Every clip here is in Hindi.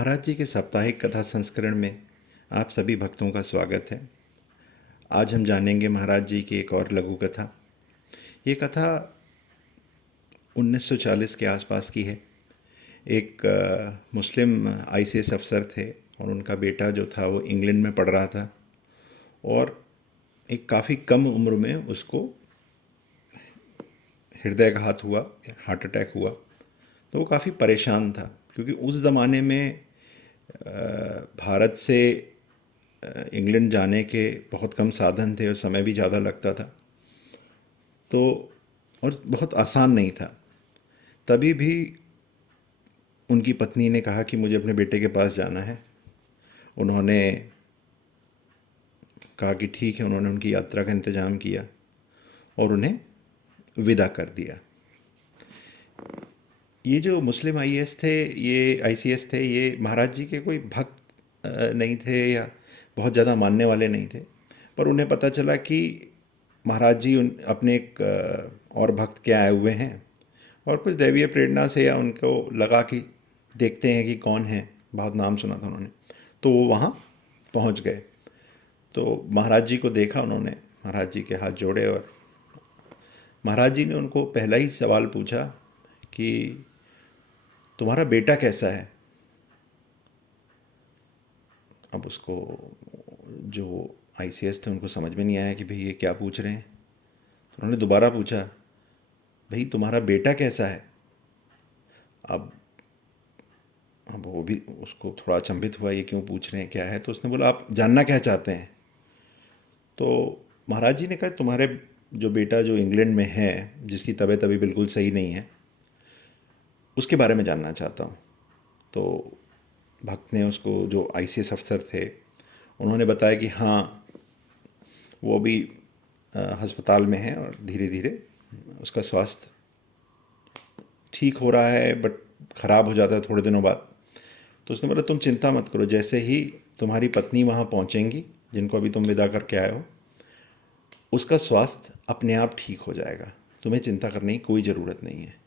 महाराज जी के साप्ताहिक कथा संस्करण में आप सभी भक्तों का स्वागत है। आज हम जानेंगे महाराज जी की एक और लघु कथा। ये कथा 1940 के आसपास की है। एक मुस्लिम आईसीएस अफसर थे और उनका बेटा जो था वो इंग्लैंड में पढ़ रहा था और एक काफ़ी कम उम्र में उसको हृदयघात हुआ, हार्ट अटैक हुआ। तो वो काफ़ी परेशान था क्योंकि उस ज़माने में भारत से इंग्लैंड जाने के बहुत कम साधन थे और समय भी ज़्यादा लगता था। तो और बहुत आसान नहीं था। तभी भी उनकी पत्नी ने कहा कि मुझे अपने बेटे के पास जाना है। उन्होंने कहा कि ठीक है। उन्होंने उनकी यात्रा का इंतज़ाम किया और उन्हें विदा कर दिया। ये जो मुस्लिम आईएएस थे, ये आईसीएस थे, ये महाराज जी के कोई भक्त नहीं थे या बहुत ज़्यादा मानने वाले नहीं थे। पर उन्हें पता चला कि महाराज जी अपने एक और भक्त के आए हुए हैं और कुछ दैवीय प्रेरणा से या उनको लगा कि देखते हैं कि कौन है, बहुत नाम सुना था उन्होंने, तो वो वहाँ पहुँच गए। तो महाराज जी को देखा उन्होंने, महाराज जी के हाथ जोड़े और महाराज जी ने उनको पहला ही सवाल पूछा कि तुम्हारा बेटा कैसा है। अब उसको जो आईसीएस थे उनको समझ में नहीं आया कि भाई ये क्या पूछ रहे हैं। तो उन्होंने दोबारा पूछा, भाई तुम्हारा बेटा कैसा है। अब अब वो भी उसको थोड़ा अचंभित हुआ, ये क्यों पूछ रहे हैं, क्या है। तो उसने बोला, आप जानना क्या चाहते हैं। तो महाराज जी ने कहा, तुम्हारे जो बेटा जो इंग्लैंड में है, जिसकी तबीयत अभी बिल्कुल सही नहीं है, उसके बारे में जानना चाहता हूँ। तो भक्त ने उसको, जो आईसीएस अफसर थे, उन्होंने बताया कि हाँ, वो अभी अस्पताल में है और धीरे धीरे उसका स्वास्थ्य ठीक हो रहा है, बट ख़राब हो जाता है थोड़े दिनों बाद। तो उसने बोला, तुम चिंता मत करो, जैसे ही तुम्हारी पत्नी वहाँ पहुँचेंगी, जिनको अभी तुम विदा करके आए हो, उसका स्वास्थ्य अपने आप ठीक हो जाएगा। तुम्हें चिंता करने की कोई ज़रूरत नहीं है।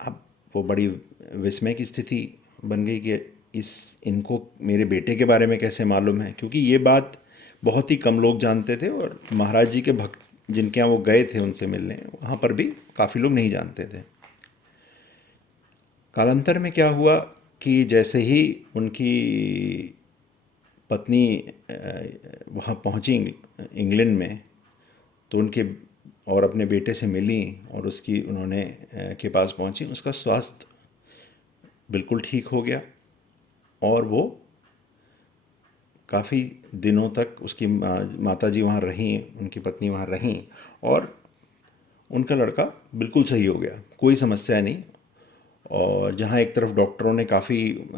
अब वो बड़ी विस्मय की स्थिति बन गई कि इनको मेरे बेटे के बारे में कैसे मालूम है, क्योंकि ये बात बहुत ही कम लोग जानते थे और महाराज जी के भक्त जिनके यहाँ वो गए थे उनसे मिलने, वहाँ पर भी काफ़ी लोग नहीं जानते थे। कालांतर में क्या हुआ कि जैसे ही उनकी पत्नी वहाँ पहुँची इंग्लैंड में, तो उनके और अपने बेटे से मिली और उसकी उन्होंने के पास पहुँची। उसका स्वास्थ्य बिल्कुल ठीक हो गया और वो काफ़ी दिनों तक उसकी माता जी वहाँ रहीं, उनकी पत्नी वहाँ रहीं और उनका लड़का बिल्कुल सही हो गया, कोई समस्या नहीं। और जहाँ एक तरफ डॉक्टरों ने काफ़ी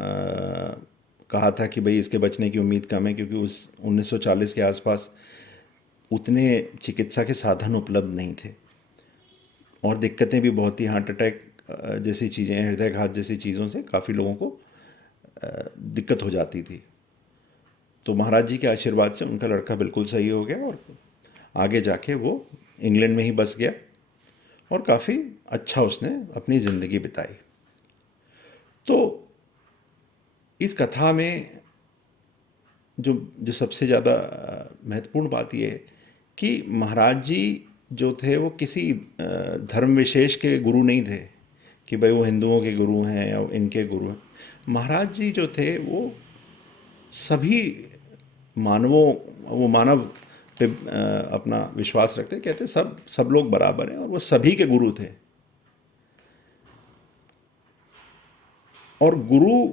कहा था कि भाई इसके बचने की उम्मीद कम है, क्योंकि उस 1940 के आसपास उतने चिकित्सा के साधन उपलब्ध नहीं थे और दिक्कतें भी बहुत थी। हार्ट अटैक जैसी चीज़ें, हृदयघात जैसी चीज़ों से काफ़ी लोगों को दिक्कत हो जाती थी। तो महाराज जी के आशीर्वाद से उनका लड़का बिल्कुल सही हो गया और आगे जाके वो इंग्लैंड में ही बस गया और काफ़ी अच्छा उसने अपनी ज़िंदगी बिताई। तो इस कथा में जो जो सबसे ज़्यादा महत्वपूर्ण बात ये है कि महाराज जी जो थे वो किसी धर्म विशेष के गुरु नहीं थे कि भाई वो हिंदुओं के गुरु हैं या इनके गुरु हैं। महाराज जी जो थे वो सभी मानवों, वो मानव पे अपना विश्वास रखते, कहते सब सब लोग बराबर हैं और वो सभी के गुरु थे। और गुरु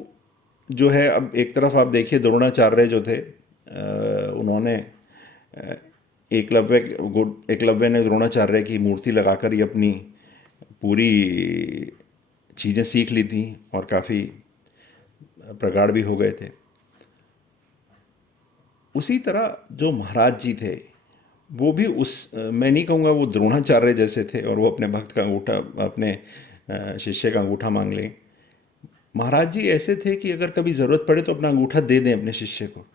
जो है, अब एक तरफ आप देखिए द्रोणाचार्य जो थे, उन्होंने एकलव्य ने द्रोणाचार्य की मूर्ति लगाकर ही अपनी पूरी चीज़ें सीख ली थी और काफ़ी प्रगाढ़ भी हो गए थे। उसी तरह जो महाराज जी थे वो भी मैं नहीं कहूँगा वो द्रोणाचार्य जैसे थे और वो अपने भक्त का अंगूठा, अपने शिष्य का अंगूठा मांग लें। महाराज जी ऐसे थे कि अगर कभी ज़रूरत पड़े तो अपना अंगूठा दे दें अपने शिष्य को।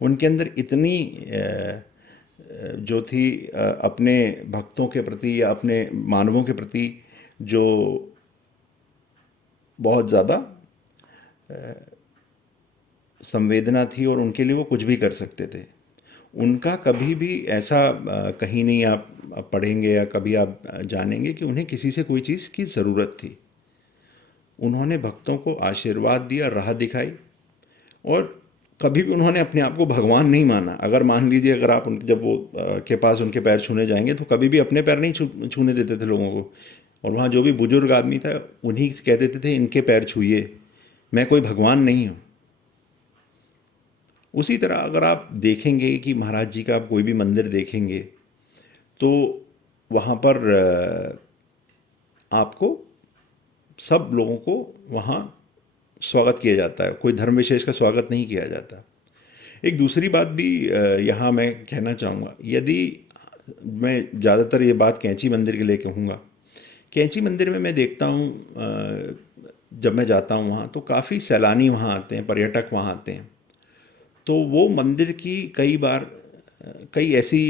उनके अंदर इतनी जो थी अपने भक्तों के प्रति या अपने मानवों के प्रति जो बहुत ज़्यादा संवेदना थी और उनके लिए वो कुछ भी कर सकते थे। उनका कभी भी ऐसा कहीं नहीं आप पढ़ेंगे या कभी आप जानेंगे कि उन्हें किसी से कोई चीज़ की ज़रूरत थी। उन्होंने भक्तों को आशीर्वाद दिया, राह दिखाई, और कभी भी उन्होंने अपने आप को भगवान नहीं माना। अगर मान लीजिए, अगर आप जब वो के पास उनके पैर छूने जाएंगे तो कभी भी अपने पैर नहीं छूने देते थे लोगों को। और वहाँ जो भी बुजुर्ग आदमी था उन्हीं से कह देते थे इनके पैर छूइए, मैं कोई भगवान नहीं हूँ। उसी तरह अगर आप देखेंगे कि महाराज जी का आप कोई भी मंदिर देखेंगे तो वहाँ पर आपको सब लोगों को वहाँ स्वागत किया जाता है, कोई धर्म विशेष का स्वागत नहीं किया जाता। एक दूसरी बात भी यहाँ मैं कहना चाहूँगा, यदि मैं ज़्यादातर ये बात कैंची मंदिर के लिए कहूँगा। कैंची मंदिर में मैं देखता हूँ जब मैं जाता हूँ वहाँ तो काफ़ी सैलानी वहाँ आते हैं, पर्यटक वहाँ आते हैं। तो वो मंदिर की कई बार कई ऐसी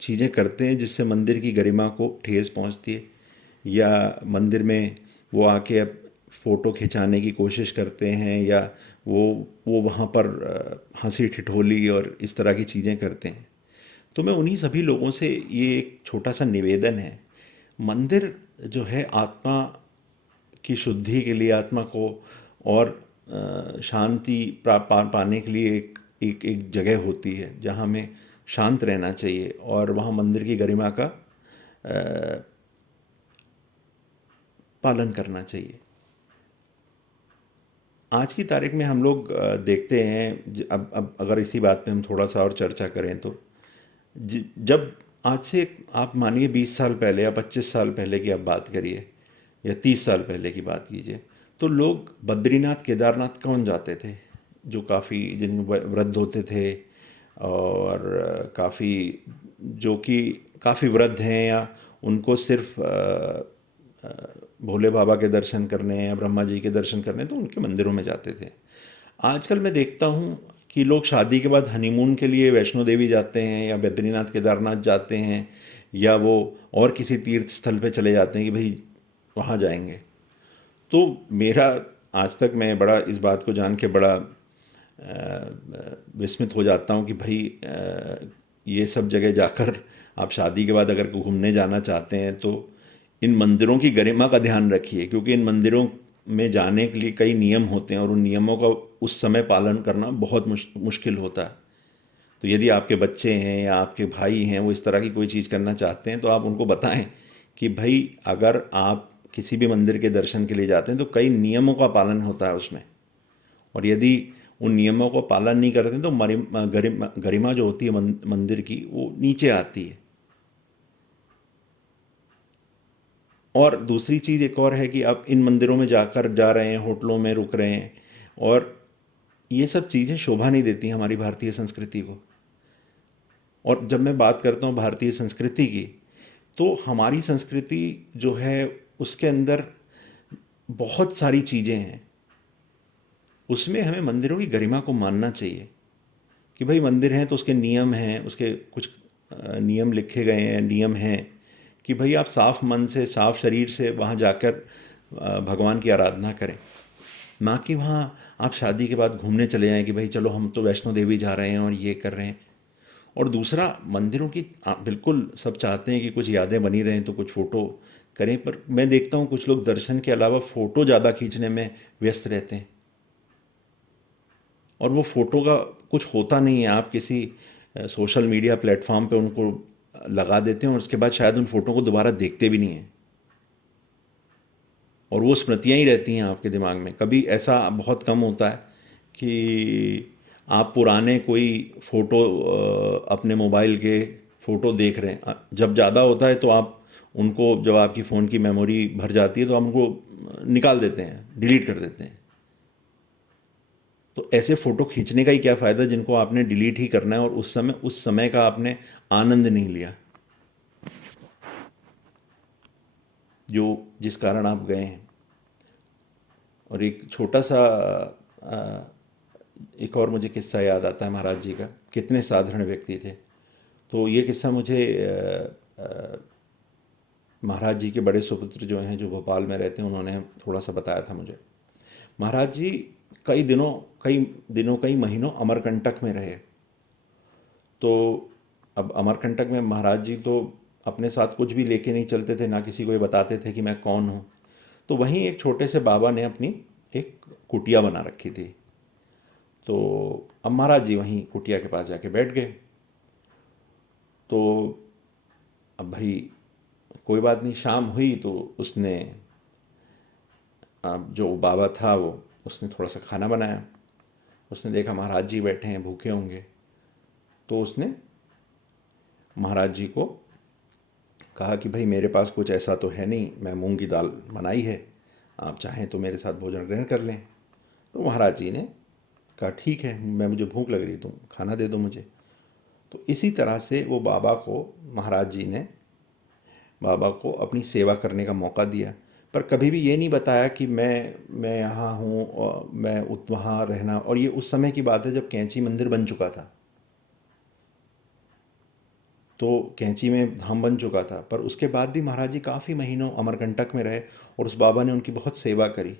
चीज़ें करते हैं जिससे मंदिर की गरिमा को ठेस पहुँचती है, या मंदिर में वो आके अब फ़ोटो खिंचाने की कोशिश करते हैं, या वो वहाँ पर हंसी ठिठोली और इस तरह की चीज़ें करते हैं। तो मैं उन्हीं सभी लोगों से ये एक छोटा सा निवेदन है, मंदिर जो है आत्मा की शुद्धि के लिए, आत्मा को और शांति पाने के लिए एक जगह होती है जहाँ हमें शांत रहना चाहिए, और वहाँ मंदिर की गरिमा का पालन करना चाहिए। आज की तारीख में हम लोग देखते हैं, अब अगर इसी बात पे हम थोड़ा सा और चर्चा करें तो जब आज से आप मानिए 20 साल पहले या 25 साल पहले की आप बात करिए, या 30 साल पहले की बात कीजिए, तो लोग बद्रीनाथ केदारनाथ कौन जाते थे? जो काफ़ी जिन वृद्ध होते थे, और काफ़ी जो कि काफ़ी वृद्ध हैं, या उनको सिर्फ भोले बाबा के दर्शन करने या ब्रह्मा जी के दर्शन करने, तो उनके मंदिरों में जाते थे। आजकल मैं देखता हूँ कि लोग शादी के बाद हनीमून के लिए वैष्णो देवी जाते हैं, या बद्रीनाथ केदारनाथ जाते हैं, या वो और किसी तीर्थ स्थल पे चले जाते हैं कि भाई वहाँ जाएंगे। तो मेरा आज तक मैं बड़ा इस बात को जान के बड़ा विस्मित हो जाता हूँ कि भाई ये सब जगह जाकर आप शादी के बाद अगर घूमने जाना चाहते हैं तो इन मंदिरों की गरिमा का ध्यान रखिए, क्योंकि इन मंदिरों में जाने के लिए कई नियम होते हैं और उन नियमों का उस समय पालन करना बहुत मुश्किल होता है। तो यदि आपके बच्चे हैं या आपके भाई हैं वो इस तरह की कोई चीज़ करना चाहते हैं तो आप उनको बताएं कि भाई अगर आप किसी भी मंदिर के दर्शन के लिए जाते हैं तो कई नियमों का पालन होता है उसमें, और यदि उन नियमों का पालन नहीं करते तो गरिमा जो होती है मंदिर की वो नीचे आती है। और दूसरी चीज़ एक और है कि आप इन मंदिरों में जाकर जा रहे हैं, होटलों में रुक रहे हैं, और ये सब चीज़ें शोभा नहीं देती हमारी भारतीय संस्कृति को। और जब मैं बात करता हूँ भारतीय संस्कृति की, तो हमारी संस्कृति जो है उसके अंदर बहुत सारी चीज़ें हैं, उसमें हमें मंदिरों की गरिमा को मानना चाहिए कि भाई मंदिर हैं तो उसके नियम हैं, उसके कुछ नियम लिखे गए हैं, नियम हैं कि भाई आप साफ मन से, साफ शरीर से वहाँ जाकर भगवान की आराधना करें, ना कि वहाँ आप शादी के बाद घूमने चले जाएं कि भाई चलो हम तो वैष्णो देवी जा रहे हैं और ये कर रहे हैं। और दूसरा, मंदिरों की बिल्कुल सब चाहते हैं कि कुछ यादें बनी रहें तो कुछ फ़ोटो करें, पर मैं देखता हूँ कुछ लोग दर्शन के अलावा फ़ोटो ज़्यादा खींचने में व्यस्त रहते हैं, और वो फ़ोटो का कुछ होता नहीं है। आप किसी सोशल मीडिया प्लेटफॉर्म पे उनको लगा देते हैं और उसके बाद शायद उन फ़ोटो को दोबारा देखते भी नहीं हैं, और वो स्मृतियाँ ही रहती हैं आपके दिमाग में। कभी ऐसा बहुत कम होता है कि आप पुराने कोई फ़ोटो अपने मोबाइल के फ़ोटो देख रहे हैं। जब ज़्यादा होता है तो आप उनको, जब आपकी फ़ोन की मेमोरी भर जाती है तो आप उनको निकाल देते हैं, डिलीट कर देते हैं। तो ऐसे फ़ोटो खींचने का ही क्या फ़ायदा जिनको आपने डिलीट ही करना है और उस समय का आपने आनंद नहीं लिया जो जिस कारण आप गए हैं। और एक छोटा सा एक और मुझे किस्सा याद आता है महाराज जी का, कितने साधारण व्यक्ति थे। तो ये किस्सा मुझे महाराज जी के बड़े सुपुत्र जो हैं, जो भोपाल में रहते हैं, उन्होंने थोड़ा सा बताया था मुझे। महाराज जी कई महीनों अमरकंटक में रहे। तो अब अमरकंटक में महाराज जी तो अपने साथ कुछ भी लेके नहीं चलते थे, ना किसी को ये बताते थे कि मैं कौन हूँ। तो वहीं एक छोटे से बाबा ने अपनी एक कुटिया बना रखी थी। तो अब महाराज जी वहीं कुटिया के पास जाके बैठ गए। तो अब भाई कोई बात नहीं, शाम हुई तो उसने, अब जो बाबा था वो, उसने थोड़ा सा खाना बनाया। उसने देखा महाराज जी बैठे हैं, भूखे होंगे। तो उसने महाराज जी को कहा कि भाई मेरे पास कुछ ऐसा तो है नहीं, मैं मूंग की दाल बनाई है, आप चाहें तो मेरे साथ भोजन ग्रहण कर लें। तो महाराज जी ने कहा ठीक है, मैं मुझे भूख लग रही, तुम खाना दे दो मुझे। तो इसी तरह से वो बाबा को, महाराज जी ने बाबा को अपनी सेवा करने का मौका दिया। पर कभी भी ये नहीं बताया कि मैं यहाँ हूँ और मैं वहाँ रहना। और ये उस समय की बात है जब कैंची मंदिर बन चुका था। तो कैंची में धाम बन चुका था, पर उसके बाद भी महाराज जी काफ़ी महीनों अमरकंटक में रहे और उस बाबा ने उनकी बहुत सेवा करी।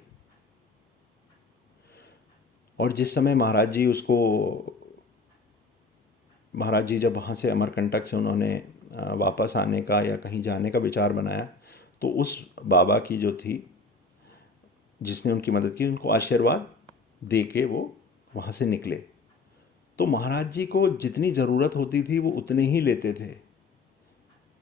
और जिस समय महाराज जी जब वहाँ से अमरकंटक से उन्होंने वापस आने का या कहीं जाने का विचार बनाया, तो उस बाबा की जो थी, जिसने उनकी मदद की, उनको आशीर्वाद दे के वो वहाँ से निकले। तो महाराज जी को जितनी ज़रूरत होती थी वो उतने ही लेते थे।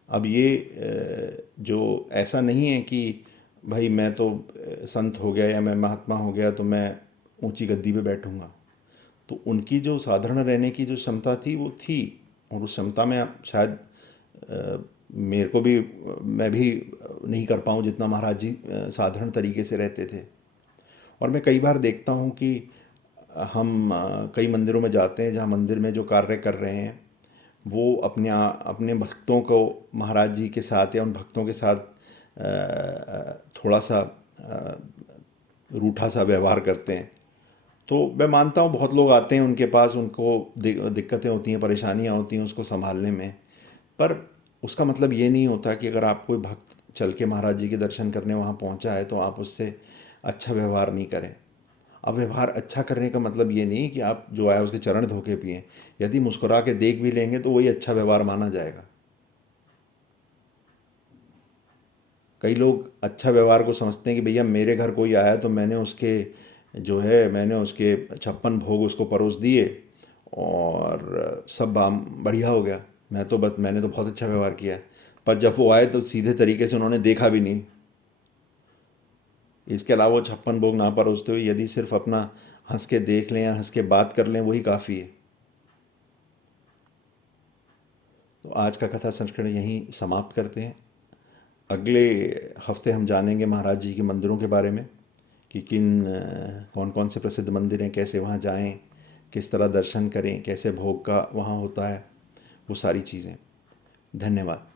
अब ये जो ऐसा नहीं है कि भाई मैं तो संत हो गया या मैं महात्मा हो गया तो मैं ऊंची गद्दी पे बैठूंगा। तो उनकी जो साधारण रहने की जो क्षमता थी वो थी। और उस क्षमता में शायद मेरे को भी, मैं भी नहीं कर पाऊँ जितना महाराज जी साधारण तरीके से रहते थे। और मैं कई बार देखता हूँ कि हम कई मंदिरों में जाते हैं जहाँ मंदिर में जो कार्य कर रहे हैं वो अपने भक्तों को महाराज जी के साथ या उन भक्तों के साथ थोड़ा सा रूठा सा व्यवहार करते हैं। तो मैं मानता हूँ बहुत लोग आते हैं उनके पास, उनको दिक्कतें होती हैं, परेशानियाँ होती हैं उसको संभालने में। पर उसका मतलब ये नहीं होता कि अगर आप कोई भक्त चल के महाराज जी के दर्शन करने वहाँ पहुँचा है तो आप उससे अच्छा व्यवहार नहीं करें। अब व्यवहार अच्छा करने का मतलब ये नहीं कि आप जो आया उसके चरण धो के पिएं। यदि मुस्कुरा के देख भी लेंगे तो वही अच्छा व्यवहार माना जाएगा। कई लोग अच्छा व्यवहार को समझते हैं कि भैया मेरे घर कोई आया तो मैंने उसके 56 भोग उसको परोस दिए और सब बढ़िया हो गया, मैंने तो बहुत अच्छा व्यवहार किया। पर जब वो आए तो सीधे तरीके से उन्होंने देखा भी नहीं। इसके अलावा वो 56 भोग ना परोसते हुए यदि सिर्फ अपना हंस के देख लें या हंस के बात कर लें वही काफ़ी है। तो आज का कथा संस्करण यहीं समाप्त करते हैं। अगले हफ्ते हम जानेंगे महाराज जी के मंदिरों के बारे में कि कौन कौन से प्रसिद्ध मंदिर हैं, कैसे वहाँ जाएं, किस तरह दर्शन करें, कैसे भोग का वहाँ होता है, वो सारी चीज़ें। धन्यवाद।